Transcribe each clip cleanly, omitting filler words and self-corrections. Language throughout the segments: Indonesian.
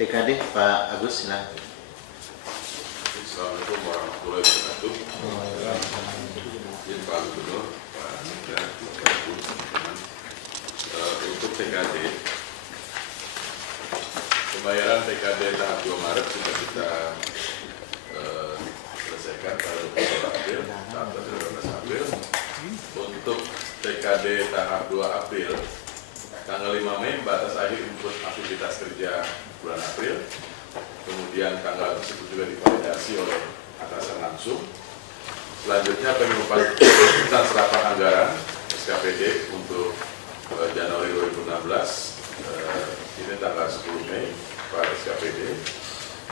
TKD Pak Agus, silakan. Assalamualaikum warahmatullahi wabarakatuh. Izin Pak Gubernur, Pak Sekda, Bapak Ibu, teman-teman. Untuk TKD, pembayaran TKD tahap 2 Maret sudah kita selesaikan pada 12 April, tanggal 12 April. Untuk TKD tahap 2 April, tanggal 5 Mei batas akhir input aktivitas kerja bulan April. Kemudian tanggal tersebut juga divalidasi oleh atasan langsung. Selanjutnya pengurusan serapan anggaran SKPD untuk Januari 2016, ini tanggal 10 Mei Pak SKPD.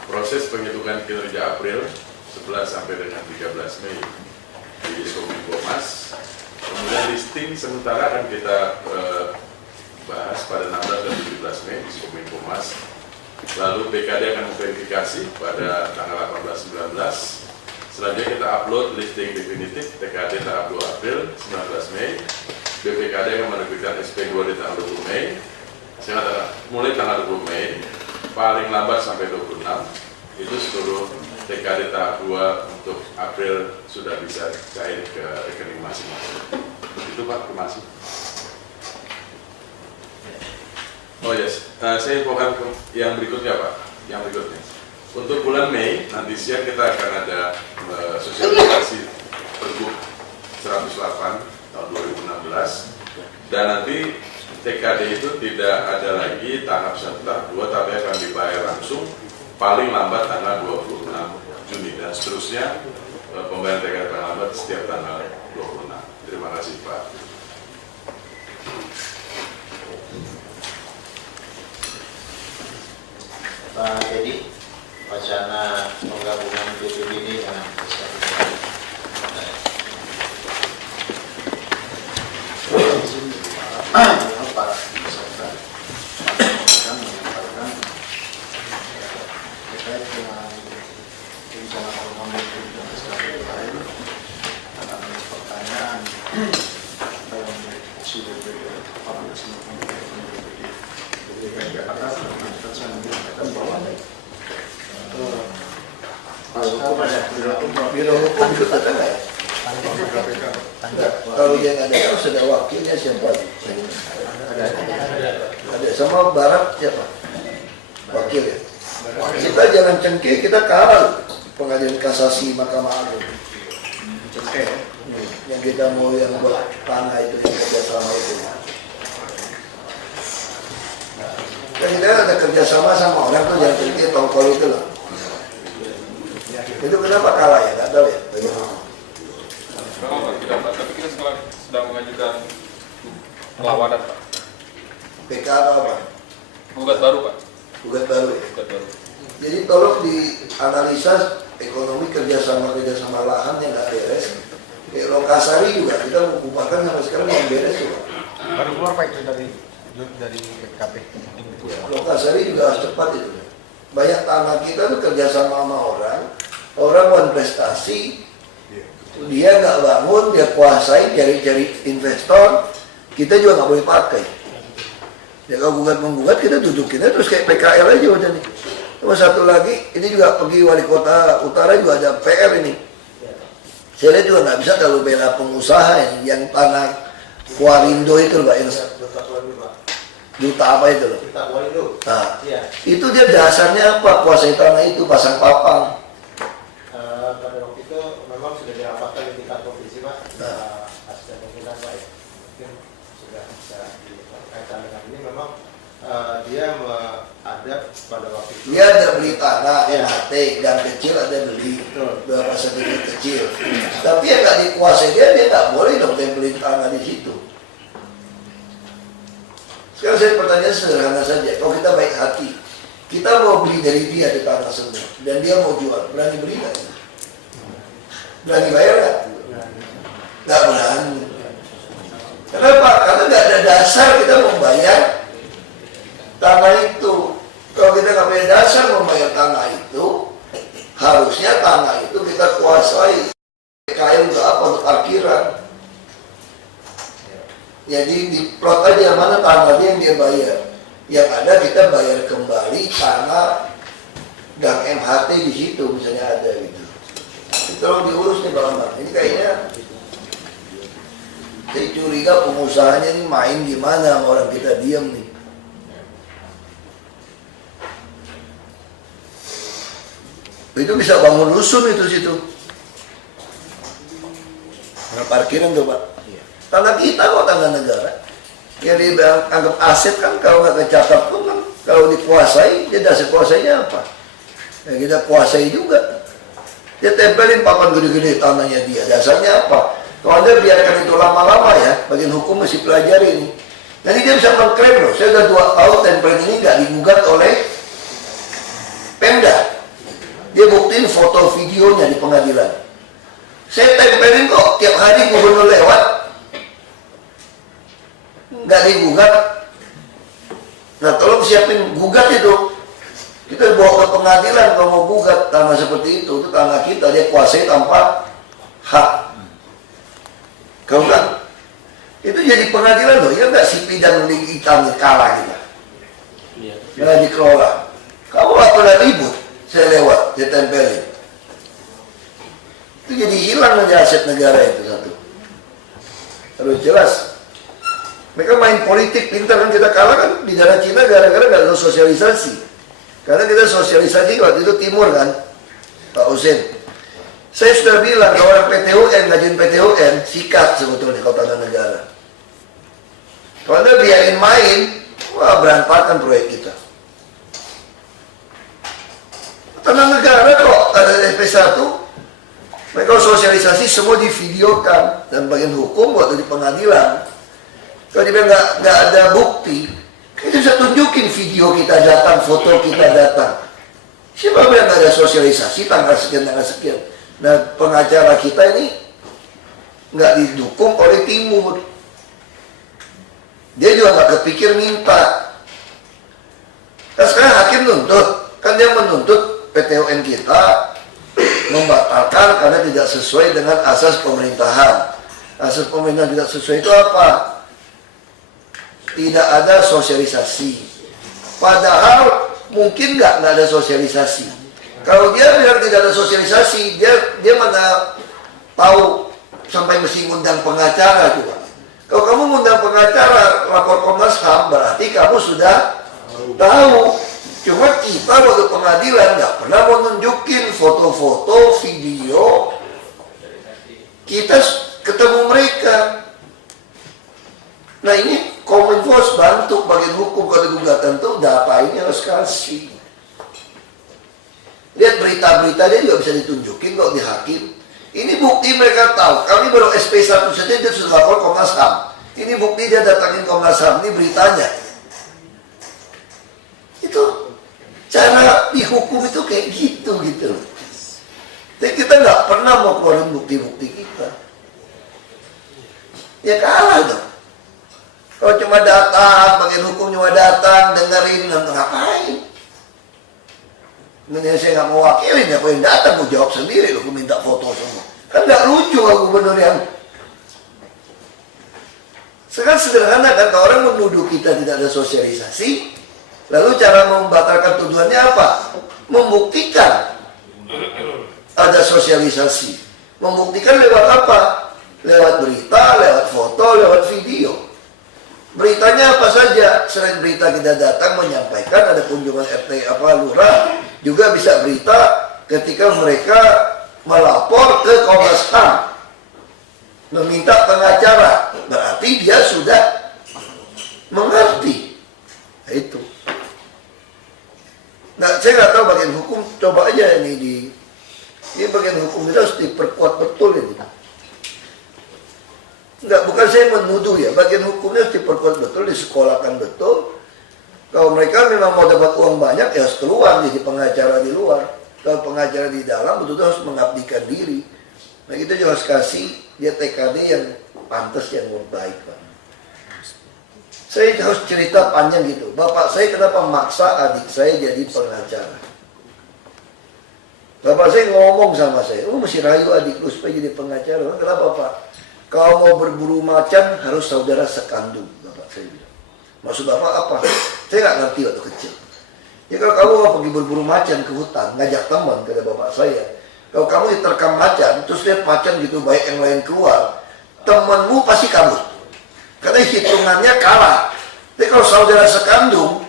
Proses penghitungan kinerja April 11 sampai dengan 13 Mei di Kominfo-Mas. Kemudian listing sementara akan kita bahas pada 16 dan 17 Mei di Kominfo-Mas. Lalu BKD akan memverifikasi pada tanggal 18-19. Selanjutnya kita upload listing definitif TKD tahap 2 April 19 Mei. BPKD akan menerbitkan SP2 di tanggal 20 Mei. Mulai tanggal 20 Mei, paling lambat sampai 26, itu seluruh TKD tahap 2 untuk April sudah bisa cair ke rekening masing-masing. Itu Pak, terima kasih. Oh yes, saya infokan yang berikutnya Pak, yang berikutnya. Untuk bulan Mei, nanti siang kita akan ada sosialisasi Pergub 108 tahun 2016. Dan nanti TKD itu tidak ada lagi tahap 1, tahap 2, tapi akan dibayar langsung paling lambat tanggal 26 Juni. Dan seterusnya pembayaran TKD paling lambat setiap tanggal 26. Terima kasih Pak. Pak Dedi, wacana penggabungan BPBD dengan SKPD. Para peserta akan menyampaikan terkait dengan rencana pengembangan dan SKPD lain. Ada pertanyaan apa yang si BPBD, para peserta BPBD DKI Jakarta, saya menyampaikan bahwa Biro Hukum itu ada nggak ya? Kalau dia nggak ada, harus ada wakilnya siapa? Ada. Sama Barat siapa? Wakil ya. Kita jangan cengkeh, kita kalah pengadilan kasasi Mahkamah Agung. Cengkeh. Yang kita mau yang buat tanah itu yang kerjasama itu. Kita ada kerjasama sama orang tuh jangan cengkeh tongkol itu loh. Itu kenapa kalah ya? Nggak tahu ya. Tapi kita sedang mengajukan perlawanan Pak. PK atau apa? Gugat baru Pak. Gugat baru ya? Gugat baru. Jadi tolong dianalisa ekonomi kerjasama lahan yang nggak beres. Kayak Lokasari juga kita mengumpulkan sampai sekarang yang beres juga. Baru keluar Pak itu dari PKP. Lokasari juga harus cepat itu. Banyak tanah kita tuh kerjasama sama orang mau investasi, dia nggak bangun, dia kuasai, cari investor, kita juga nggak boleh pakai. Ya kalau menggugat kita dudukin terus kayak PKL aja udah nih. Terus satu lagi, ini juga pergi wali kota utara juga ada PR ini. Saya lihat juga nggak bisa kalau bela pengusaha yang tanah Kuarindo itu Pak, Duta apa itu loh? Nah, itu dia dasarnya apa? Kuasai tanah itu pasang papan. Pada waktu itu memang sudah dirapatkan di tingkat provinsi Pak. Asisten pimpinan Pak ya. Mungkin sudah bisa dikaitkan dengan ini. Memang dia ada pada waktu itu. Dia ada beli tanah, MHT, dan kecil ada beli beberapa sedikit kecil. Tapi yang nggak dikuasai dia nggak boleh dong dia beli tanah di situ. Sekarang saya pertanyaan sederhana saja. Kalau kita baik hati, kita mau beli dari dia di tanah semua, dan dia mau jual, berani beli nggak? Berani bayar nggak? Nggak berani. Kenapa? Karena nggak ada dasar kita membayar tanah itu. Kalau kita nggak punya dasar membayar tanah itu, harusnya tanah itu kita kuasai. Kayak untuk apa? Untuk parkiran. Jadi diplot aja mana tanah dia yang dia bayar. Yang ada kita bayar kembali tanah dan MHT di situ misalnya ada gitu. Itu tolong diurus nih Bang. Ini kayaknya saya curiga pengusahanya ini main gimana sama orang kita diam nih. Itu bisa bangun rusun itu situ. Nah, parkiran tuh Pak. Tanah kita kok tanah negara. Ya dianggap aset kan kalau nggak kecatat pun kan kalau dikuasai dia dasar kuasainya apa? Ya kita kuasai juga. Dia tempelin papan gede-gede tanahnya dia. Dasarnya apa? Kalau Anda biarkan itu lama-lama ya, bagian hukum mesti pelajari ini. Nanti dia bisa mengklaim loh, saya udah 2 tahun tempelin ini nggak digugat oleh Pemda. Dia buktiin foto videonya di pengadilan. Saya tempelin kok tiap hari gubernur lewat, nggak digugat. Nah tolong siapin gugat itu. Kita bawa ke pengadilan kalau mau gugat tanah seperti itu tanah kita dia kuasai tanpa hak. Kalau kan itu jadi pengadilan loh, ya nggak si bidang hitam kalah kita. Nggak dikelola. Kamu nggak pernah ribut, saya lewat, saya tempelin. Itu jadi hilang aja aset negara itu satu. Harus jelas. Mereka main politik pintar kan, kita kalah kan di daerah Cina gara-gara nggak ada sosialisasi. Karena kita sosialisasi waktu itu timur kan, Pak Husin. Saya sudah bilang kalau orang PTUN, ngajuin PTUN, sikat sebetulnya kalau tanah negara. Kalau Anda biarin main, wah berantakan proyek kita. Tanah negara kok ada SP1, mereka sosialisasi semua divideokan dan bagian hukum waktu di pengadilan. Kalau dia nggak ada bukti, kita bisa tunjukin video kita datang, foto kita datang. Siapa yang nggak ada sosialisasi tanggal sekian. Nah pengacara kita ini nggak didukung oleh Timur. Dia juga nggak kepikir minta. Nah, sekarang hakim nuntut, kan dia menuntut PTUN kita membatalkan karena tidak sesuai dengan asas pemerintahan. Asas pemerintahan tidak sesuai itu apa? Tidak ada sosialisasi. Padahal mungkin nggak ada sosialisasi. Kalau dia bilang tidak ada sosialisasi, dia mana tahu sampai mesti ngundang pengacara juga. Kalau kamu ngundang pengacara lapor Komnas HAM berarti kamu sudah tahu. Cuma kita waktu pengadilan nggak pernah mau nunjukin foto-foto, video. Kita ketemu mereka. Nah ini Kominfo bantu bagian hukum kalau gugatan tuh data ini harus kasih. Lihat berita-berita dia juga bisa ditunjukin kok di hakim. Ini bukti mereka tahu. Kami baru SP1 saja dia sudah lapor Komnas HAM. Ini bukti dia datangin Komnas HAM. Ini beritanya. Itu cara dihukum itu kayak gitu. Tapi kita nggak pernah mau keluarin bukti-bukti kita. Ya kalah dong. Kalau cuma datang, bagian hukum cuma datang, dengerin, ngapain? Ini saya nggak mau wakilin, aku yang datang, aku jawab sendiri, aku minta foto semua. Kan nggak lucu aku gubernur yang. Sekarang sederhana kan, kalau orang menuduh kita tidak ada sosialisasi, lalu cara membatalkan tuduhannya apa? Membuktikan ada sosialisasi. Membuktikan lewat apa? Lewat berita, lewat foto, lewat video. Beritanya apa saja? Selain berita kita datang menyampaikan ada kunjungan RT lurah, juga bisa berita ketika mereka melapor ke Komnas HAM meminta pengacara, berarti dia sudah mengerti. Nah, itu. Nah, saya nggak tahu bagian hukum, coba aja ini bagian hukum kita harus diperkuat betul ini. Enggak, bukan saya menuduh ya, bagian hukumnya harus diperkuat betul, disekolahkan betul. Kalau mereka memang mau dapat uang banyak, ya harus keluar jadi pengacara di luar. Kalau pengacara di dalam, betul-betul harus mengabdikan diri. Nah kita juga harus kasih dia TKD yang pantas, yang baik Pak. Saya harus cerita panjang gitu. Bapak saya kenapa maksa adik saya jadi pengacara. Bapak saya ngomong sama saya, mesti rayu adik lu supaya jadi pengacara. Kenapa Pak? Kalau mau berburu macan harus saudara sekandung, Bapak saya bilang. Maksud Bapak apa? Saya nggak ngerti waktu kecil. Ya kalau kamu mau pergi berburu macan ke hutan, ngajak teman, kata bapak saya. Kalau kamu diterkam macan, terus lihat macan gitu baik yang lain keluar, temanmu pasti kabur. Karena hitungannya kalah. Tapi kalau saudara sekandung,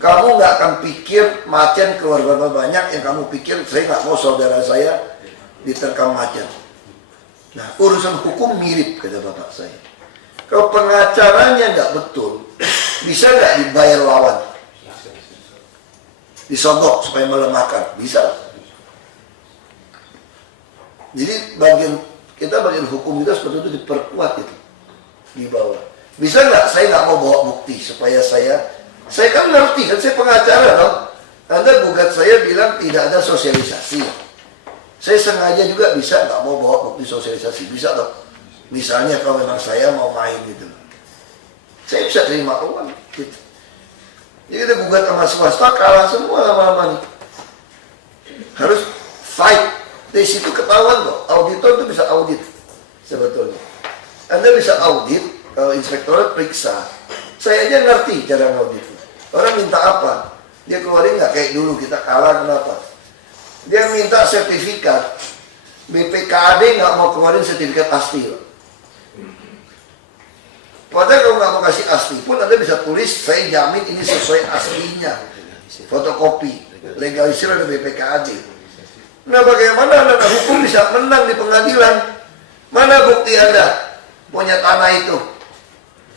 kamu nggak akan pikir macan keluar berapa banyak, yang kamu pikir saya nggak mau saudara saya diterkam macan. Nah, urusan hukum mirip, kata bapak saya. Kalau pengacaranya nggak betul, bisa nggak dibayar lawan? Disogok supaya melemahkan, bisa. Jadi bagian hukum kita seperti itu diperkuat itu di bawah. Bisa nggak? Saya nggak mau bawa bukti supaya saya kan ngerti kan, saya pengacara dong. Anda gugat saya bilang tidak ada sosialisasi. Saya sengaja juga bisa nggak mau bawa bukti sosialisasi, bisa dong. Misalnya kalau memang saya mau main gitu, saya bisa terima uang. Gitu. Jadi kita gugat sama swasta, kalah semua lama-lama nih. Harus fight. Dari situ ketahuan kok, auditor itu bisa audit sebetulnya. Anda bisa audit, kalau inspektorat periksa. Saya aja ngerti cara ngaudit. Orang minta apa? Dia keluarin nggak kayak dulu kita kalah, kenapa? Dia minta sertifikat. BPKAD nggak mau keluarin sertifikat asli. Padahal kalau nggak mau kasih asli pun Anda bisa tulis, saya jamin ini sesuai aslinya. Fotokopi, legalisir oleh BPKAD. Nah bagaimana anak hukum bisa menang di pengadilan? Mana bukti Anda punya tanah itu?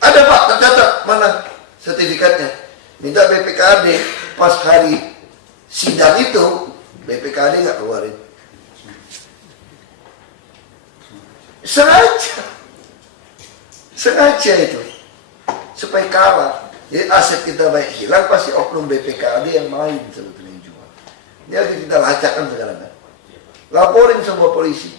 Ada Pak, tercatat, mana sertifikatnya? Minta BPKAD, pas hari sidang itu, BPKAD nggak keluarin. Sengaja itu, supaya kalah. Jadi aset kita baik hilang, pasti oknum BPKAD yang main sebetulnya yang jual. Ini harus kita lacakkan sekarang kan. Laporin semua polisi.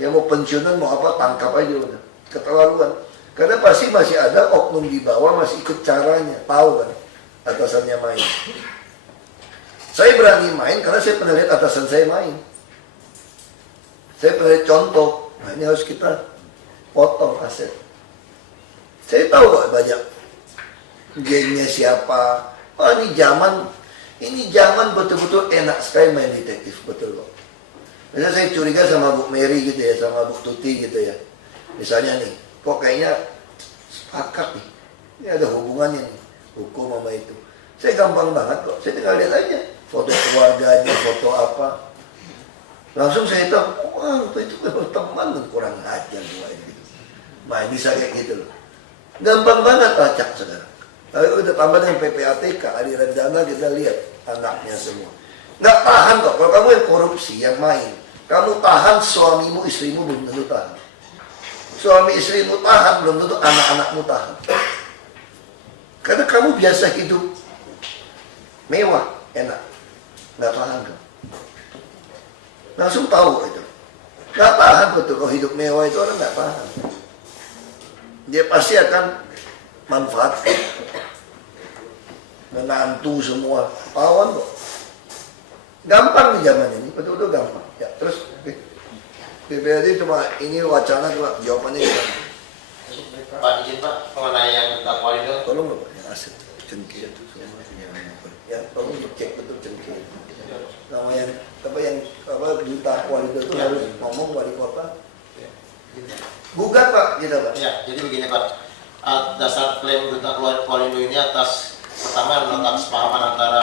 Yang mau pensiunan mau apa, tangkap aja udah. Keterlaluan. Karena pasti masih ada oknum di bawah masih ikut caranya. Tahu kan atasannya main. Saya berani main karena saya pernah lihat atasan saya main. Saya pernah lihat contoh. Nah ini harus kita potong aset. Saya tahu kok banyak gengnya siapa. Oh ini zaman betul-betul enak sekali main detektif, betul kok. Misalnya saya curiga sama Bu Mary gitu ya, sama Bu Tuti gitu ya. Misalnya nih, kok kayaknya sepakat nih. Ini ada hubungannya nih, hukum sama itu. Saya gampang banget kok, saya tinggal lihat aja. Foto keluarganya, foto apa. Langsung saya tahu, wah itu memang teman dan kurang ajar gitu. Nah bisa kayak gitu loh. Gampang banget lacak sekarang. Lalu kita tambah dengan PPATK, aliran dana kita lihat anaknya semua. Nggak tahan kok, kalau kamu yang korupsi, yang main. Kamu tahan, suamimu, istrimu belum tentu tahan. Suami istrimu tahan, belum tentu anak-anakmu tahan. Karena kamu biasa hidup mewah, enak. Nggak tahan kan? Langsung tahu itu. Nggak tahan betul, kalau hidup mewah itu orang nggak tahan. Dia pasti akan manfaatkan. Menantu semua, pawan kok. Gampang di zaman ini, betul-betul gampang. Ya, terus BPAD cuma ini wacana, cuma jawabannya gimana? Pak, izin Pak, mengenai yang dakwaan itu. Tolong Pak, yang aset cengkeh itu semua. Ya, tolong cek betul cengkeh. Nama yang duta kualitas itu harus ngomong wali kota. Gugat Pak, gitu Pak. Ya, jadi begini Pak. Dasar klaim duta kualitas ini atas pertama nota kesepahaman antara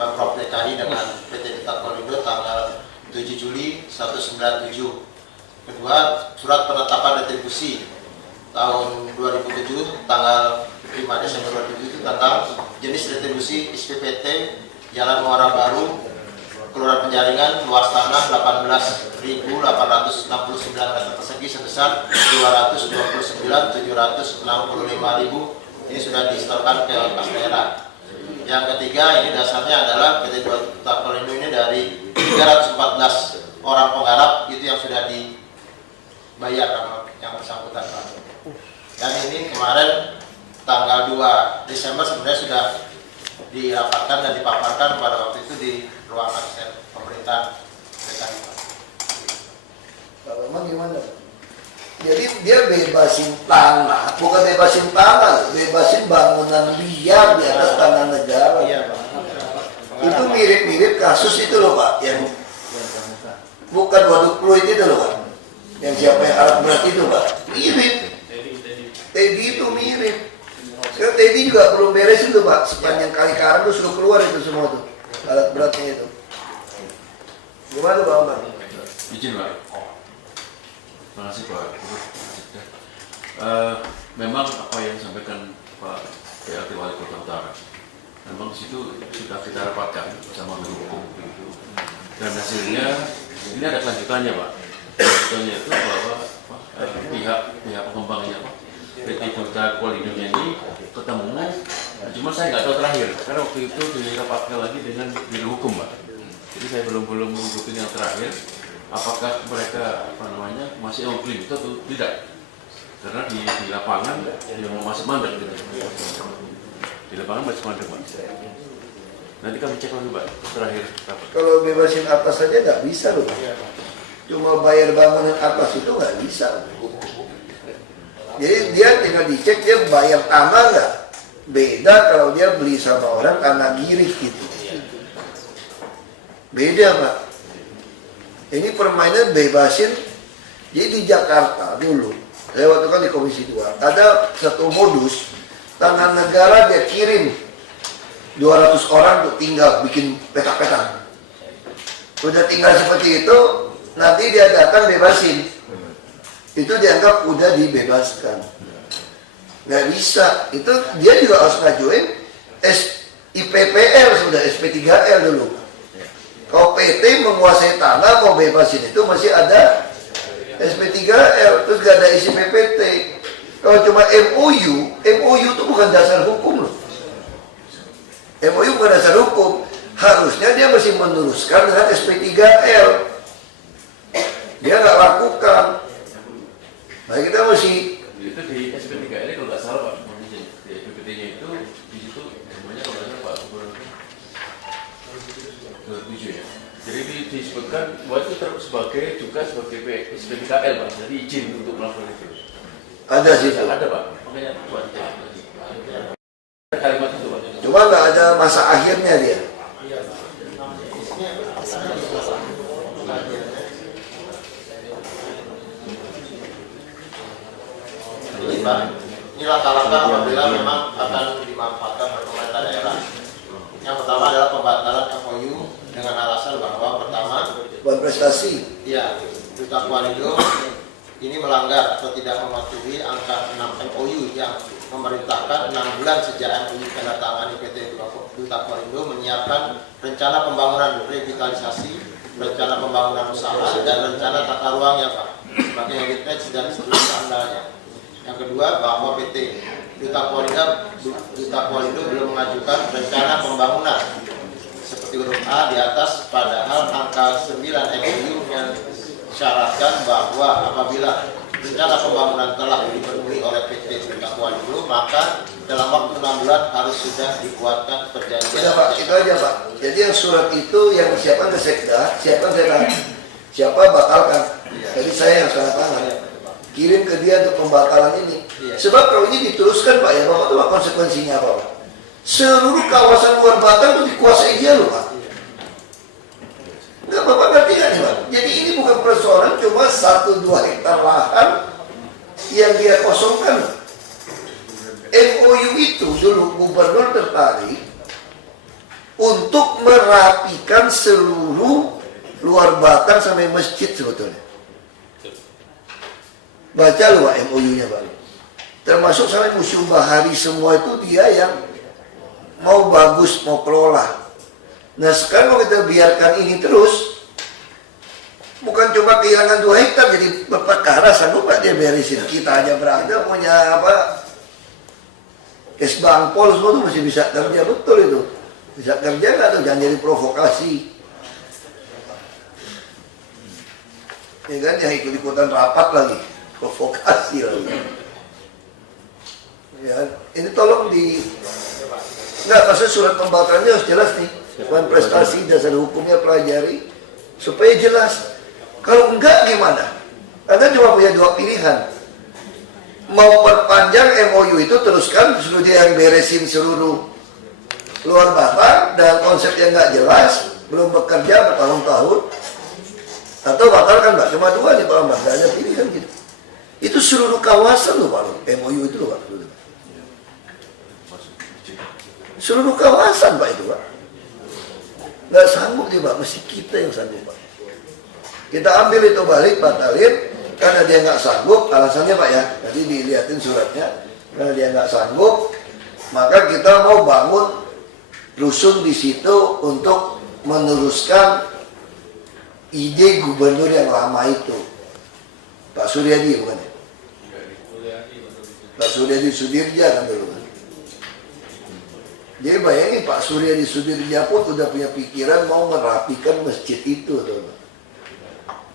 Pemprov DKI dengan PT Duta Kualindo tanggal 7 Juli 1997. Kedua, surat penetapan retribusi tahun 2007 tanggal 5 Desember 2007 tentang jenis retribusi SPPT Jalan Muara Baru, Kelurahan Penjaringan, luas tanah 18.869 meter persegi sebesar 229.765.000. Ini sudah disetorkan ke kas daerah. Yang ketiga, ini dasarnya adalah PT Duta Kualindo ini dari 314 orang penggarap itu yang sudah dibayar sama yang bersangkutan Pak. Dan ini kemarin tanggal 2 Desember sebenarnya sudah dirapatkan dan dipaparkan pada waktu itu di ruangan pemerintah DKI. Pak Bambang gimana? Jadi dia bebasin tanah, bukan bebasin tanah, bebasin bangunan liar di atas tanah negara. Iya, Pak. Itu mirip-mirip kasus itu loh Pak, yang bukan waduk fluid itu loh Pak, yang siapa yang alat berat itu Pak, mirip. Teddy itu mirip. Sekarang Teddy juga belum beres itu Pak, sepanjang kali Karang tuh suruh keluar itu semua tuh alat beratnya itu. Gimana Pak Omar? Izin Pak. Terima kasih Pak. Memang apa yang disampaikan Pak PLT Wali Kota Utara, memang di situ sudah kita rapatkan bersama Biro Hukum dan hasilnya ini ada kelanjutannya Pak. Kelanjutannya itu bahwa pihak pengembangnya Pak PT Duta Kualidonya ini ketemu, cuma saya nggak tahu terakhir karena waktu itu dirapatkan lagi dengan Biro Hukum Pak. Jadi saya belum mengikuti yang terakhir. Apakah mereka masih mengklaim itu atau tidak? Karena di lapangan yang masih mandek gitu. Di lapangan masih mandek Pak. Nanti kami cek lagi Pak terakhir. Kalau bebasin atas saja nggak bisa loh. Cuma bayar bangunan atas itu nggak bisa. Jadi dia tinggal dicek dia bayar tanah nggak. Beda kalau dia beli sama orang tanah girik gitu. Beda Pak. Ini permainan bebasin. Jadi di Jakarta dulu, saya waktu kan di Komisi 2, ada satu modus, tanah negara dia kirim 200 orang untuk tinggal, bikin petak-petak. Udah tinggal seperti itu, nanti dia datang bebasin. Itu dianggap udah dibebaskan. Nggak bisa, itu dia juga harus ngajuin IPPL sudah, SP3L dulu. Kalau PT menguasai tanah mau bebasin itu masih ada SP3L, terus gak ada isi PPT. Kalau cuma MOU itu bukan dasar hukum loh. MOU bukan dasar hukum, harusnya dia masih meneruskan dengan SP3L. Dia nggak lakukan. Nah kita masih itu di SP3L kalau nggak salah Pak, di PPT-nya itu di situ namanya kalau nggak salah Pak Gubernur 2007 ya. Jadi disebutkan bahwa itu sebagai SP3L Pak, jadi izin untuk melakukan itu. ada sih. Ada Pak, makanya buat kalimat itu Pak. Cuma nggak ada masa akhirnya dia. Ini Pak, ini langkah-langkah apabila memang akan dimanfaatkan oleh pemerintah daerah. Yang pertama adalah pembatalan MOU dengan alasan bahwa pertama, Buat prestasi. ya, Duta Kualido ini melanggar atau tidak mematuhi angka 6 MOU yang memerintahkan 6 bulan sejak MOU ditandatangani PT Duta Kualido menyiapkan rencana pembangunan revitalisasi, rencana pembangunan usaha, dan rencana tata ruangnya Pak, sebagai heritage dan seterusnya andalnya. Yang kedua, bahwa PT Duta Kualido belum mengajukan rencana pembangunan seperti huruf A di atas, padahal angka 9 MOU yang syaratkan bahwa apabila rencana pembangunan telah dipenuhi oleh PT Duta Kualido, maka dalam waktu 6 bulan harus sudah dibuatkan perjanjian. Udah Pak, itu aja Pak. Jadi yang surat itu yang siapkan ke Sekda, siapkan saya tanya. Siapa batalkan? Jadi saya yang tanda tangan. Kirim ke dia untuk pembatalan ini. Sebab kalau ini diteruskan Pak ya, Bapak tahu konsekuensinya apa Pak? Seluruh kawasan luar Batam itu dikuasai dia loh Pak. Nggak Bapak ngerti nggak nih Pak? Jadi ini bukan persoalan cuma 1-2 hektar lahan yang dia kosongkan. MOU itu dulu gubernur tertarik untuk merapikan seluruh luar Batam sampai masjid sebetulnya. Baca lu Pak MOU-nya Pak. Termasuk sampai Museum Bahari semua itu dia yang mau bagus, mau kelola. Nah sekarang kalau kita biarkan ini terus, bukan cuma kehilangan 2 hektar jadi berperkara, sanggup nggak dia beresin? Kita aja berada punya apa? Kesbangpol semua itu masih bisa kerja betul itu. Bisa kerja nggak tuh? Jangan jadi provokasi. Ya kan yang ikut-ikutan rapat lagi. Provokasi lagi. Ya, ini tolong di nggak, maksud surat pembatalannya harus jelas nih, bukan prestasi, dasar hukumnya pelajari supaya jelas. Kalau enggak gimana? Anda cuma punya 2 pilihan. mau perpanjang MOU itu teruskan, suruh dia yang beresin seluruh luar Batak dan konsep yang nggak jelas, belum bekerja bertahun-tahun, atau batalkan Pak, cuma 2 nih Pak Ahmad, nggak ada pilihan gitu. Itu seluruh kawasan loh Pak, MOU itu loh Pak. Seluruh kawasan Pak itu Pak. Nggak sanggup dia Pak, mesti kita yang sanggup Pak. Kita ambil itu balik, batalin, karena dia nggak sanggup, alasannya Pak ya, tadi dilihatin suratnya, karena dia nggak sanggup, maka kita mau bangun rusun di situ untuk meneruskan ide gubernur yang lama itu, Pak Suryadi bukan ya? Pak Suryadi Sudirja kan dulu kan. Jadi bayangin Pak Suryadi Sudirja pun udah punya pikiran mau merapikan masjid itu tuh.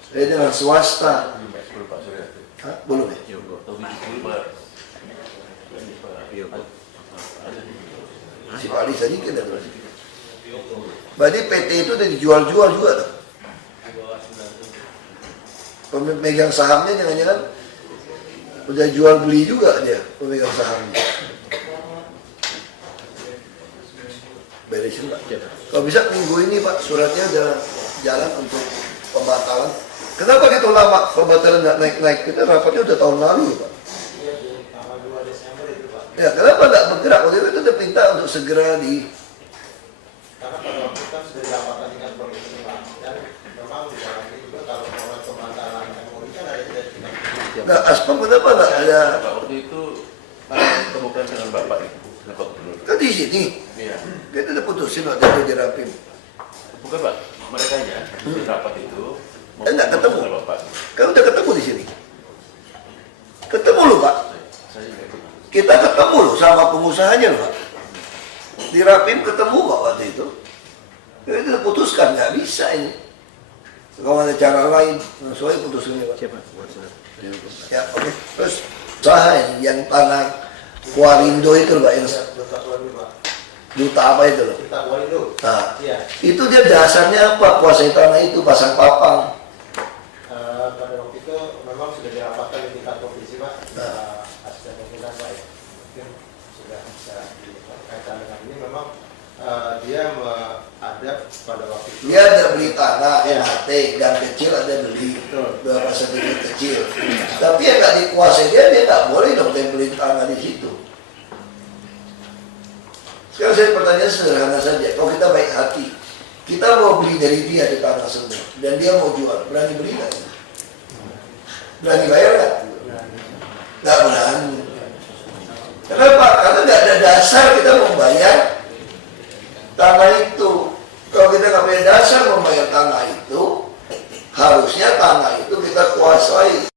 Saya dengan swasta. Hah? Belum ya? Si Pak Ali sedikit ada. Berarti PT itu udah dijual-jual juga tuh. Pemegang sahamnya jangan-jangan udah jual beli juga dia pemegang sahamnya. Beresin Pak. Kalau bisa minggu ini Pak suratnya udah jalan untuk pembatalan. Kenapa gitu lama pembatalan nggak naik-naik? Kita rapatnya udah tahun lalu Pak. Ya kenapa nggak bergerak? Waktu itu udah minta untuk segera di. Karena pada waktu kan sudah dirapatkan dengan provinsi Pak. Dan memang di dalam ini juga kalau proses pembatalan MOU kan ada tidak tingkat. Nah Aspam kenapa nggak ada? Waktu itu temukan dengan Bapak itu, Bapak Gubernur. Kan di sini. Iya. Kita udah putusin waktu itu di Rapim. Bukan Pak, mereka nya di rapat itu. Enggak ketemu. Dengan Bapak. Kan udah ketemu di sini. Ketemu loh Pak. Saya juga ikut. Kita ketemu loh sama pengusahanya loh Pak. Di Rapim ketemu kok waktu itu. Kita putuskan nggak bisa ini. Kalau ada cara lain, soalnya putuskan Pak. Siapa? Ya oke. Terus usaha ini yang tanah Kuarindo itu Pak yang duta apa itu loh? Kita buat itu. Nah, Iya. itu dia dasarnya apa? Kuasai tanah itu pasang papang. Pada waktu itu memang sudah dirapatkan di tingkat provinsi Pak. Nah. Asisten pimpinan Pak ya. Mungkin sudah bisa dikaitkan dengan ini memang dia ada pada waktu itu. Dia ada beli tanah MHT, gang kecil ada beli beberapa sertifikat kecil. Tapi yang nggak dikuasai dia nggak boleh dong tempelin tanah di situ. Sekarang saya pertanyaan sederhana saja. Kalau kita baik hati, kita mau beli dari dia di tanah semua, dan dia mau jual, berani beli nggak? Berani bayar nggak? Nggak berani. Kenapa? Karena nggak ada dasar kita membayar tanah itu. Kalau kita nggak punya dasar membayar tanah itu, harusnya tanah itu kita kuasai.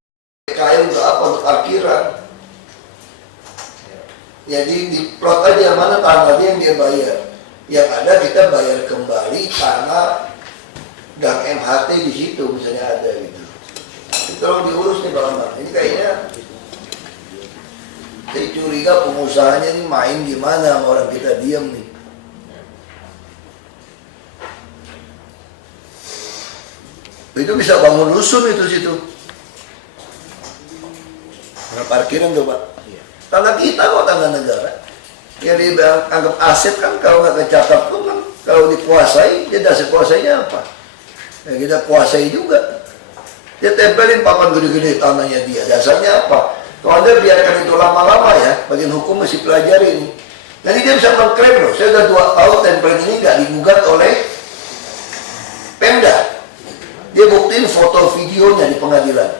Kayak untuk apa? Untuk parkiran. Jadi diplot aja mana tanah dia yang dia bayar. Yang ada kita bayar kembali tanah gang MHT di situ misalnya ada gitu. Itu tolong diurus nih Pak Ahmad. Ini kayaknya saya curiga pengusahanya ini main gimana sama orang kita diam nih. Itu bisa bangun rusun itu situ. Nah, parkiran tuh Pak. Tanah kita kok tanah negara. Yang dianggap aset kan kalau nggak kecakap tuh kan kalau dikuasai dia dasar kuasainya apa? Ya kita kuasai juga. Dia tempelin papan gede-gede tanahnya dia. Dasarnya apa? Kalau dia biarkan itu lama-lama ya, bagian hukum mesti pelajari ini. Nanti dia bisa mengklaim loh. Saya udah 2 tahun tempelin ini nggak digugat oleh Pemda. Dia buktiin foto videonya di pengadilan.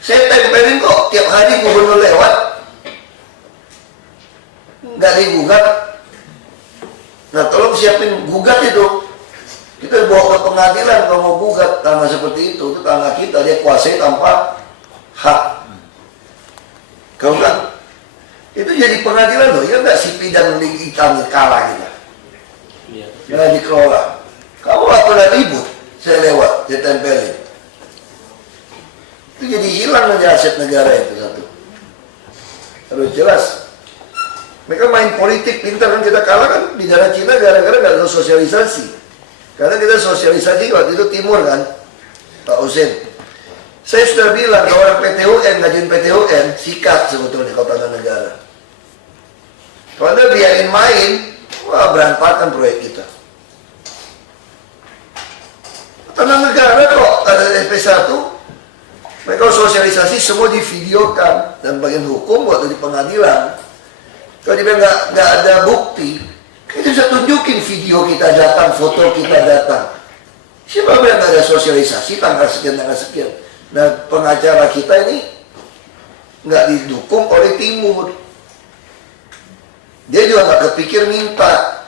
Saya tempelin kok tiap hari gubernur lewat. Nggak digugat. Nah tolong siapin gugat itu. Kita bawa ke pengadilan kalau mau gugat tanah seperti itu tanah kita dia kuasai tanpa hak. Kalau kan itu jadi pengadilan loh, ya nggak si Pidang hitam kalah kita. Nggak dikelola. Kamu nggak pernah ribut, saya lewat, saya tempelin. Itu jadi hilang aja aset negara itu satu. Harus jelas. Mereka main politik pintar kan, kita kalah kan di negara Cina gara-gara nggak ada sosialisasi. Karena kita sosialisasi waktu itu timur kan, Pak Hussein. Saya sudah bilang kalau orang PTUN, ngajuin PTUN, sikat sebetulnya kalau tanah negara. Kalau Anda biayain main, wah berantakan proyek kita. Tanah negara kok ada SP1, mereka sosialisasi semua divideokan dan bagian hukum waktu di pengadilan. Kalau dia nggak ada bukti, kita bisa tunjukin video kita datang, foto kita datang. Siapa yang nggak ada sosialisasi tanggal sekian. Nah pengacara kita ini nggak didukung oleh Timur. Dia juga nggak kepikir minta.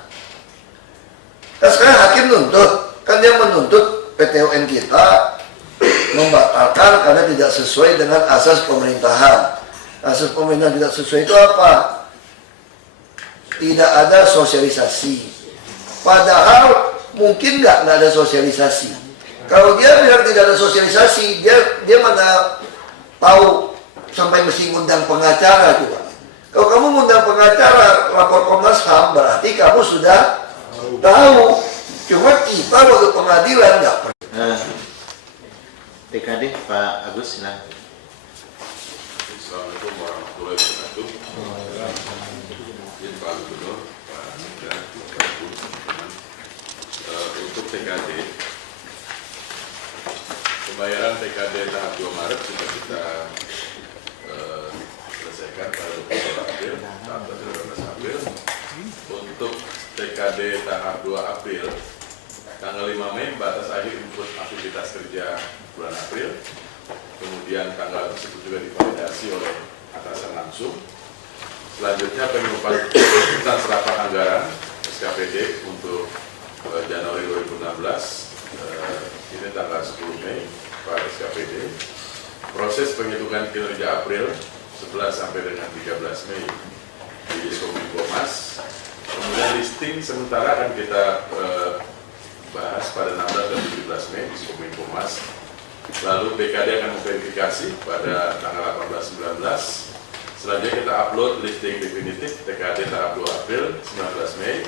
Nah, sekarang hakim nuntut, kan dia menuntut PTUN kita membatalkan karena tidak sesuai dengan asas pemerintahan. Asas pemerintahan tidak sesuai itu apa? Tidak ada sosialisasi. Padahal mungkin nggak ada sosialisasi. Kalau dia bilang tidak ada sosialisasi, dia mana tahu sampai mesti ngundang pengacara juga. Kalau kamu ngundang pengacara lapor Komnas HAM, berarti kamu sudah tahu. Cuma kita waktu pengadilan nggak pernah. TKD Pak Agus, silakan. Assalamualaikum warahmatullahi wabarakatuh. Izin Pak Gubernur, Pak Sekda, Bapak Ibu, teman-teman. Untuk TKD, pembayaran TKD tahap 2 Maret sudah kita selesaikan pada 22 April, tanggal 12 April. Untuk TKD tahap 2 April, tanggal 5 Mei batas akhir input aktivitas kerja bulan April. Kemudian tanggal tersebut juga divalidasi oleh atasan langsung. Selanjutnya penginputan serapan anggaran SKPD untuk Januari 2016. Ini tanggal 10 Mei Pak SKPD. Proses penghitungan kinerja April 11 sampai dengan 13 Mei di Kominfo-Mas. Kemudian listing sementara akan kita bahas pada 16 dan 17 Mei di Kominfo-Mas. Lalu BKD akan memverifikasi pada tanggal 18-19. Selanjutnya kita upload listing definitif TKD tahap 2 April 19 Mei.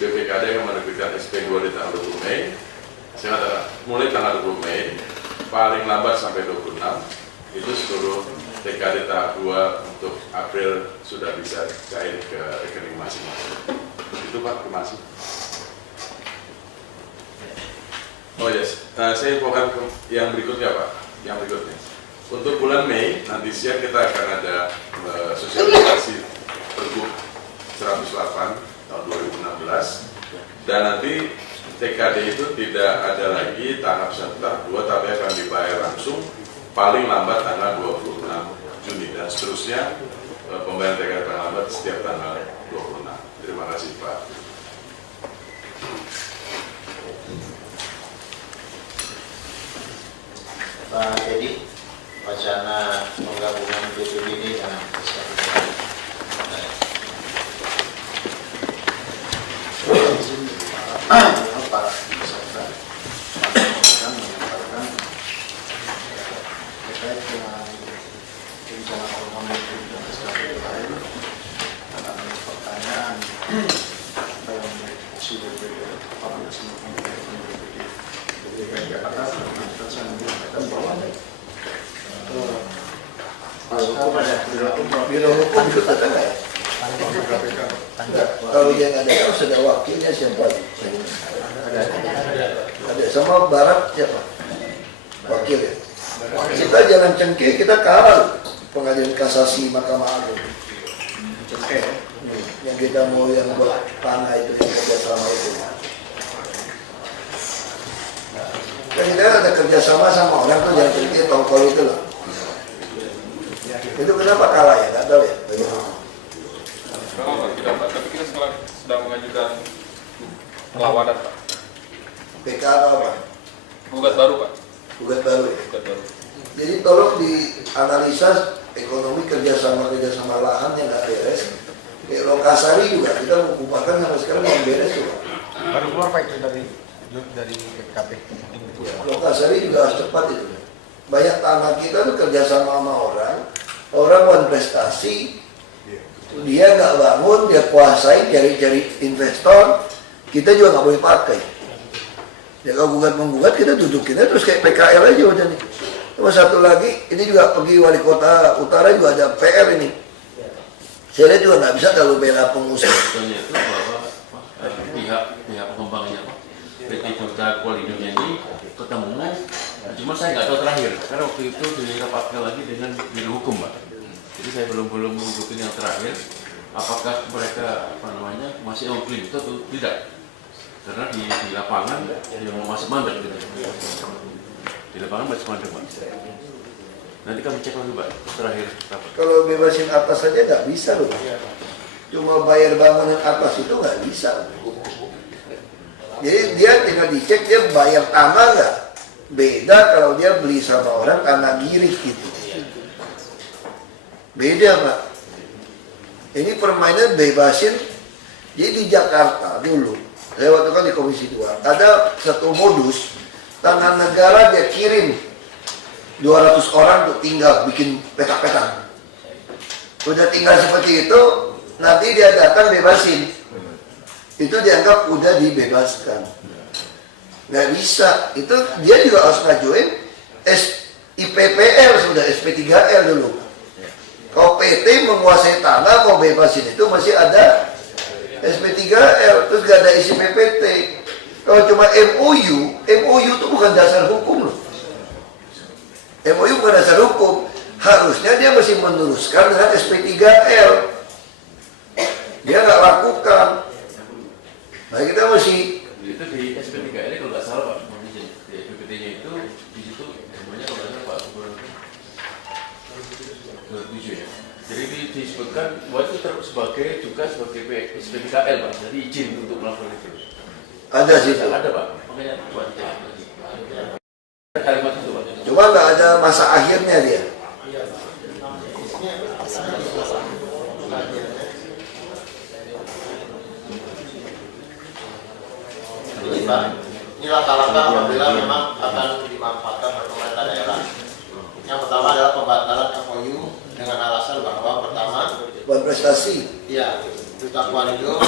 BPKD akan menerbitkan SP2 di tanggal 20 Mei. Mulai tanggal 20 Mei, paling lambat sampai 26, itu seluruh TKD tahap 2 untuk April sudah bisa cair ke rekening masing-masing. Itu Pak, terima kasih. Oh yes, saya infokan yang berikutnya Pak, yang berikutnya. Untuk bulan Mei, nanti siang kita akan ada sosialisasi Pergub 108 tahun 2016. Dan nanti TKD itu tidak ada lagi tahap 1, tahap 2, tapi akan dibayar langsung paling lambat tanggal 26 Juni. Dan seterusnya pembayaran TKD paling lambat setiap tanggal 26. Terima kasih Pak. Pak Dedi, wacana penggabungan BPBD dengan SKPD. Pak Sekda akan menyampaikan terkait dengan rencana pembangunan dan SKPD lain. Ada pertanyaan apa yang sudah Pak DKI Jakarta dan saya menyampaikan bahwa Biro hukum itu ada nggak ya? Kalau yang ada harus ada wakilnya siapa? Ada. Sama Barat siapa? Wakil ya. Kita jangan cengkeh, kita kawal pengadilan kasasi Mahkamah Agung. Cengkeh. Yang kita mau yang buat tanah itu yang kerjasama itu. Dan kita ada kerjasama sama orang tuh jangan cengkeh tongkol itu loh. Itu kenapa kalah ya? Nggak tahu ya. Tapi kita sedang mengajukan perlawanan Pak. PK atau apa? Gugat baru Pak. Gugat baru ya? Gugat baru. Jadi tolong dianalisa ekonomi kerjasama lahan yang nggak beres. Kayak Lokasari juga kita mengupakan sampai sekarang yang beres juga. Baru keluar Pak itu dari PKP. Lokasari juga harus cepat itu. Banyak tanah kita tuh kerjasama sama orang mau investasi, dia nggak bangun, dia kuasai, cari investor, kita juga nggak boleh pakai. Ya kalau gugat menggugat kita dudukinnya terus kayak PKL aja udah nih. Cuma satu lagi, ini juga pergi wali kota utara juga ada PR ini. Saya lihat juga nggak bisa terlalu bela pengusaha. Sebetulnya itu bahwa pihak pengembangnya PT Duta Kualidonya ini ketemu, cuma saya nggak tahu terakhir karena waktu itu dirapatkan lagi dengan biro hukum, Pak. Jadi saya belum mengikuti yang terakhir. Apakah mereka masih mengklaim itu atau tidak? Karena di lapangan yang masih mandek gitu. Di lapangan masih mandek, Pak. Nanti kami cek lagi, Pak, terakhir. Kalau bebasin atas saja nggak bisa loh. Cuma bayar bangunan atas itu nggak bisa. Jadi dia tinggal dicek dia bayar tanah nggak. Beda kalau dia beli sama orang tanah girik gitu. Beda, Pak. Ini permainan bebasin. Jadi di Jakarta dulu, saya waktu kan di Komisi 2, ada satu modus tanah negara dia kirim 200 orang untuk tinggal, bikin petak-petak. Udah tinggal seperti itu, nanti dia datang bebasin. Itu dianggap udah dibebaskan. Nggak bisa. Itu dia juga harus ngajuin IPPL sudah, SP3L dulu. Kalau PT menguasai tanah, mau bebasin itu masih ada SP3L, terus gak ada isi PPT. Kalau cuma MOU itu bukan dasar hukum loh. MOU bukan dasar hukum. Harusnya dia masih meneruskan dengan SP3L. Dia nggak lakukan. Nah kita masih itu di SP3L kalau nggak salah, Pak, di PPT-nya itu di situ namanya kalau nggak salah Pak Gubernur 2007 ya. Jadi disebutkan bahwa itu sebagai SP3L, Pak. Jadi izin untuk melakukan itu. ada sih. Ada, Pak. Makanya buat kalimat itu, Pak. Cuma nggak ada masa akhirnya dia. Ini Pak, ini langkah-langkah apabila memang akan dimanfaatkan oleh pemerintah daerah. Yang pertama adalah pembatalan MOU dengan alasan bahwa pertama, Buat prestasi. ya, Duta Kualido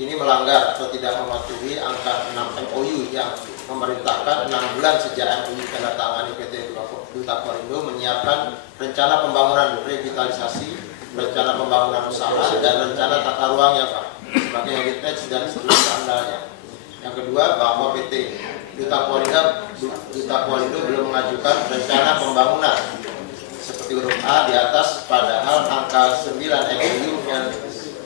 ini melanggar atau tidak mematuhi angka 6 MOU yang memerintahkan 6 bulan sejak MOU ditandatangani PT Duta Kualido menyiapkan rencana pembangunan revitalisasi, rencana pembangunan usaha, dan rencana tata ruang yang sebagai heritage dan seluruh andalnya. Yang kedua, bahwa PT Duta Kualido belum mengajukan rencana pembangunan seperti huruf A di atas, padahal angka 9 MOU yang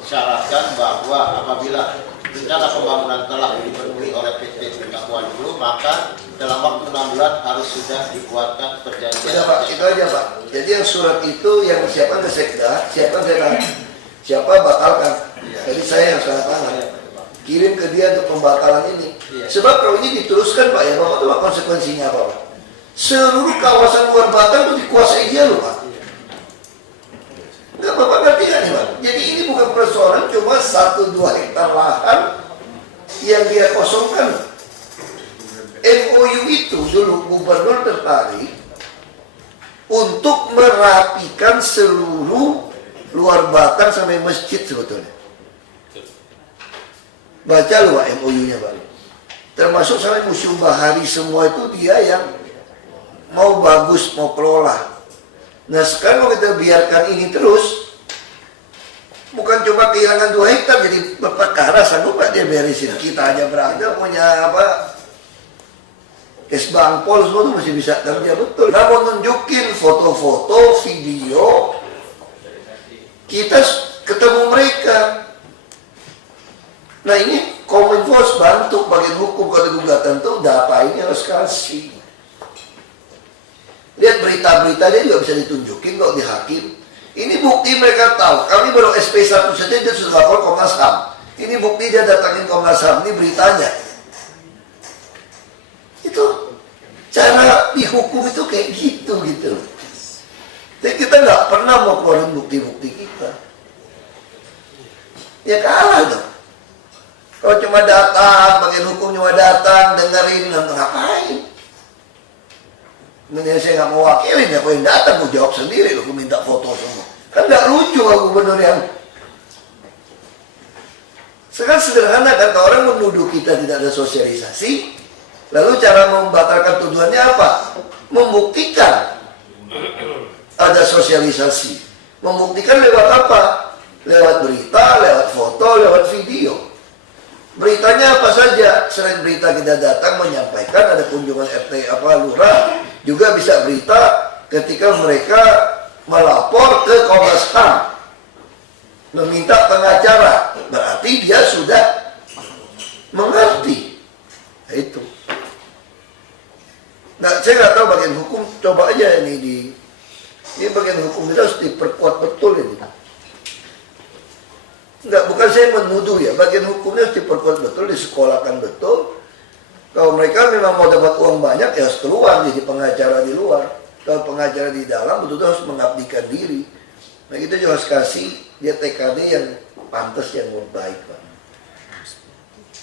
syaratkan bahwa apabila rencana pembangunan telah dipenuhi oleh PT Duta Kualido, maka dalam waktu 6 bulan harus sudah dibuatkan perjanjian. Udah Pak, itu aja Pak. Jadi yang surat itu yang siapkan ke Sekda, siapkan saya tangan. Siapa batalkan. Jadi saya yang tanda tangan. Kirim ke dia untuk pembatalan ini. Sebab kalau ini diteruskan Pak ya, Bapak tahu konsekuensinya apa Pak? Seluruh kawasan luar Batam itu dikuasai dia loh Pak. Nggak Bapak ngerti kan Pak? Jadi ini bukan persoalan cuma 1-2 hektar lahan yang dia kosongkan. MOU itu dulu gubernur tertarik untuk merapikan seluruh luar Batam sampai masjid sebetulnya. Baca lu Pak MOU-nya Pak. Termasuk sampai Museum Bahari semua itu dia yang mau bagus, mau kelola. Nah sekarang kalau kita biarkan ini terus, bukan cuma kehilangan 2 hektar jadi perkara, sanggup nggak dia beresin? Kita aja berada punya apa? Kesbangpol semua itu masih bisa kerja betul. Nah mau nunjukin foto-foto, video, kita ketemu mereka. Nah ini Kominfo bantu bagian hukum kalau gugatan tuh data ini harus kasih. Lihat berita-berita dia juga bisa ditunjukin kok di hakim. Ini bukti mereka tahu. Kami baru SP1 saja dia sudah lapor Komnas HAM. Ini bukti dia datangin Komnas HAM. Ini beritanya. Itu cara dihukum itu kayak gitu. Jadi kita nggak pernah mau keluarin bukti-bukti kita. Ya kalah dong. Kalau cuma datang, bagian hukum cuma datang, dengerin, ngapain? Mendingan saya nggak mau wakilin, aku yang datang, aku jawab sendiri, aku minta foto semua. Kan nggak lucu aku gubernur yang... Sekarang sederhana kan, kalau orang menuduh kita tidak ada sosialisasi, lalu cara membatalkan tuduhannya apa? membuktikan ada sosialisasi. Membuktikan lewat apa? Lewat berita, lewat foto, lewat video. Beritanya apa saja? Selain berita kita datang menyampaikan ada kunjungan RT lurah, juga bisa berita ketika mereka melapor ke Komnas HAM meminta pengacara, berarti dia sudah mengerti. Nah, itu. Nah, saya nggak tahu bagian hukum, coba aja ini bagian hukum kita harus diperkuat betul ini. Enggak, bukan saya menuduh ya, bagian hukumnya harus diperkuat betul, disekolahkan betul. Kalau mereka memang mau dapat uang banyak, ya harus keluar jadi pengacara di luar. Kalau pengacara di dalam, betul-betul harus mengabdikan diri. Nah, kita juga harus kasih dia TKD yang pantas, yang baik, Pak.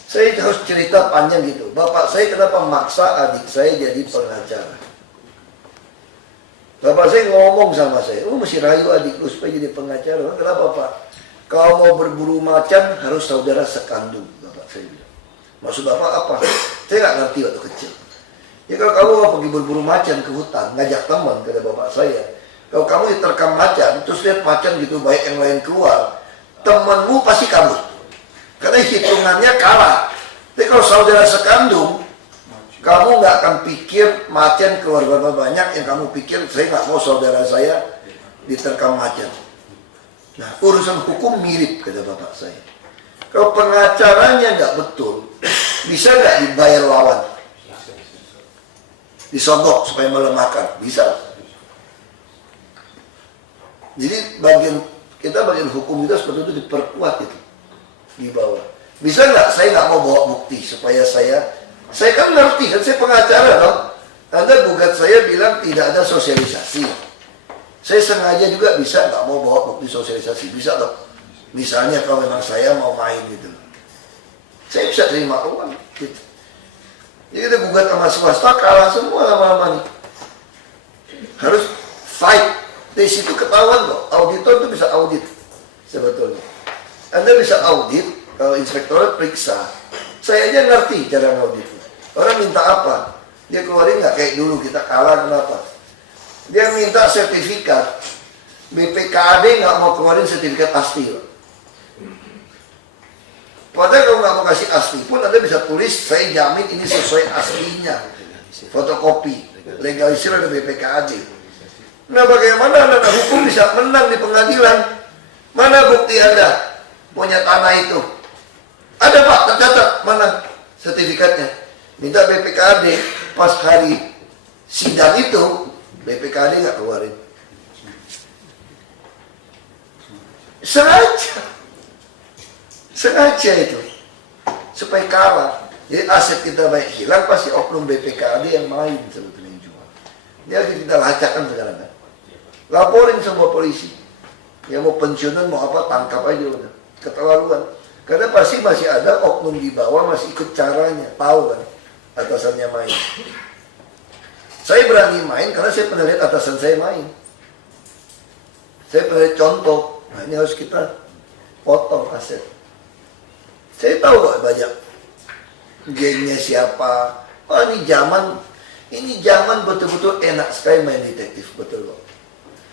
Saya harus cerita panjang gitu. Bapak saya kenapa maksa adik saya jadi pengacara? Bapak saya ngomong sama saya, mesti rayu adik lu supaya jadi pengacara. Kenapa, Pak? Kalau mau berburu macan harus saudara sekandung, Bapak saya bilang. Maksud Bapak apa? Saya nggak ngerti waktu kecil. Ya kalau kamu mau pergi berburu macan ke hutan, ngajak teman, kata Bapak saya. Kalau kamu diterkam macan, terus lihat macan gitu baik yang lain keluar, temanmu pasti kabur. Karena hitungannya kalah. Tapi kalau saudara sekandung, kamu nggak akan pikir macan keluar berapa banyak, yang kamu pikir saya nggak mau saudara saya diterkam macan. Nah, urusan hukum mirip, kata Bapak saya. Kalau pengacaranya nggak betul, bisa nggak dibayar lawan? Disogok supaya melemahkan, bisa. Jadi bagian hukum kita seperti itu diperkuat itu di bawah. Bisa nggak? Saya nggak mau bawa bukti supaya saya kan ngerti kan, saya pengacara dong. Anda gugat saya bilang tidak ada sosialisasi. Saya sengaja juga bisa nggak mau bawa bukti sosialisasi, bisa dong. Misalnya kalau memang saya mau main gitu, saya bisa terima uang. Gitu. Jadi kita gugat sama swasta, kalah semua lama-lama nih. Harus fight. Dari situ ketahuan kok, auditor itu bisa audit sebetulnya. Anda bisa audit, kalau inspektorat periksa. Saya aja ngerti cara ngauditnya. Orang minta apa? Dia keluarin nggak kayak dulu kita kalah, kenapa? Dia minta sertifikat. BPKAD nggak mau keluarin sertifikat asli. Padahal kalau nggak mau kasih asli pun Anda bisa tulis, saya jamin ini sesuai aslinya. Fotokopi, legalisir oleh BPKAD. Nah bagaimana anak hukum bisa menang di pengadilan? Mana bukti Anda punya tanah itu? Ada Pak, tercatat, mana sertifikatnya? Minta BPKAD, pas hari sidang itu, BPKAD nggak keluarin. Sengaja itu, supaya kalah. Jadi aset kita baik hilang, pasti oknum BPKAD yang main sebetulnya yang jual. Ini harus kita lacakkan sekarang kan. Laporin semua polisi. Yang mau pensiunan mau apa, tangkap aja udah. Keterlaluan. Karena pasti masih ada oknum di bawah masih ikut caranya, tahu kan atasannya main. Saya berani main karena saya pernah lihat atasan saya main. Saya pernah lihat contoh. Nah ini harus kita potong aset. Saya tahu kok banyak gengnya siapa. Oh ini zaman betul-betul enak sekali main detektif, betul kok.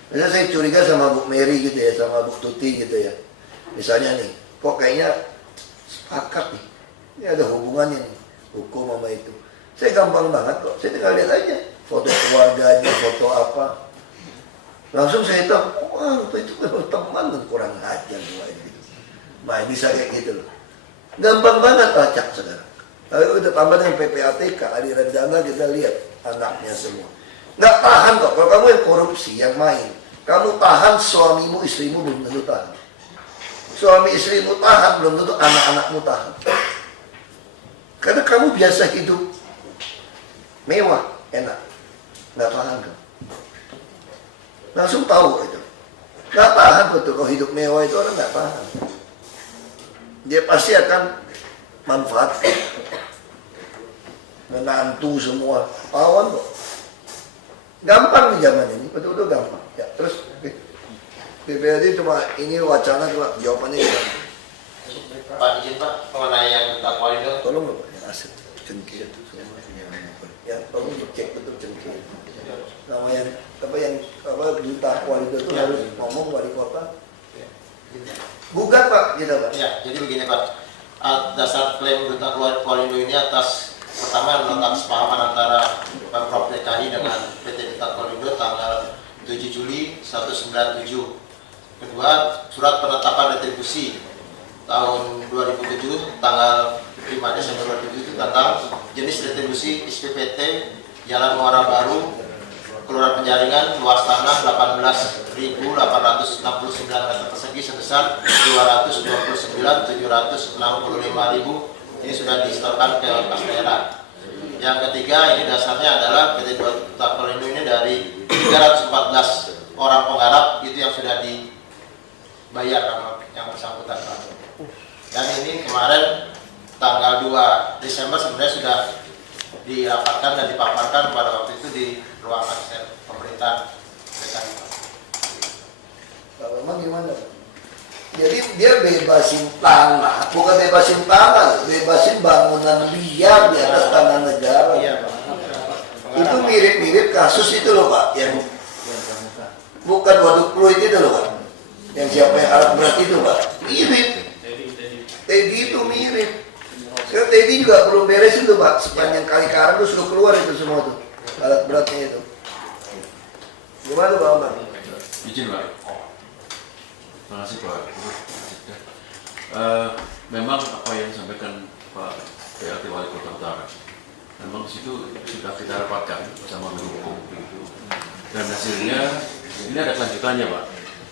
Misalnya saya curiga sama Bu Mary gitu ya, sama Bu Tuti gitu ya. Misalnya nih, kok kayaknya sepakat nih. Ini ada hubungannya nih, hukum sama itu. Saya gampang banget kok, saya tinggal lihat aja. Foto keluarganya, foto apa. Langsung saya tahu, wah itu teman dan kurang ajar gitu. Nah bisa kayak gitu loh. Gampang banget lacak sekarang. Lalu kita tambah dengan PPATK, aliran dana kita lihat anaknya semua. Nggak tahan kok, kalau kamu yang korupsi, yang main. Kamu tahan, suamimu, istrimu belum tentu tahan. Suami istrimu tahan, belum tentu anak-anakmu tahan. Karena kamu biasa hidup mewah, enak. Nggak tahan kan? Langsung tahu itu. Nggak tahan betul, kalau hidup mewah itu orang nggak tahan. Dia pasti akan manfaatkan. Menantu semua, pawan kok. Gampang di zaman ini, betul-betul gampang. Ya, terus BPAD cuma ini wacana cuma jawabannya gimana? Pak izin Pak mengenai yang tentang itu. Tolong Pak, yang aset. cengkeh itu semua ya, perlu cek betul cengkeh. Nama yang duta Kualido itu harus ngomong wali kota. Bukan Pak, gitu Pak. Ya, jadi begini Pak, dasar klaim duta Kualido ini atas pertama nota kesepahaman antara Pemprov DKI dengan PT Duta Kualido tanggal 7 Juli 1997. Kedua, surat penetapan retribusi tahun 2007 tanggal 5 Desember 2007 tentang jenis retribusi SPPT Jalan Muara Baru, Kelurahan Penjaringan, luas tanah 18.869 meter persegi sebesar 229.765.000. Ini sudah disetorkan ke kas daerah. Yang ketiga, ini dasarnya adalah PT Duta Kualido ini dari 314 orang penggarap itu yang sudah dibayar sama yang bersangkutan Pak. Dan ini kemarin tanggal 2 Desember sebenarnya sudah dirapatkan dan dipaparkan pada waktu itu di ruangan pemerintah DKI. Kalau memang gimana? Jadi dia bebasin tanah, bukan bebasin tanah, bebasin bangunan liar di atas tanah negara. Iya, Pak. Itu mirip-mirip kasus itu loh Pak, yang bukan waduk fluid itu loh Pak, yang siapa yang alat berat itu Pak, mirip. Teddy itu mirip. Sekarang Teddy juga belum beres itu Pak, sepanjang kali Karang itu suruh keluar itu semua tuh alat beratnya itu. Gimana Pak Bang? Izin Pak. Terima kasih Pak. Memang apa yang disampaikan Pak PLT Wali Kota Utara, memang di situ sudah kita rapatkan bersama guru hukum begitu. Dan hasilnya ini ada kelanjutannya Pak.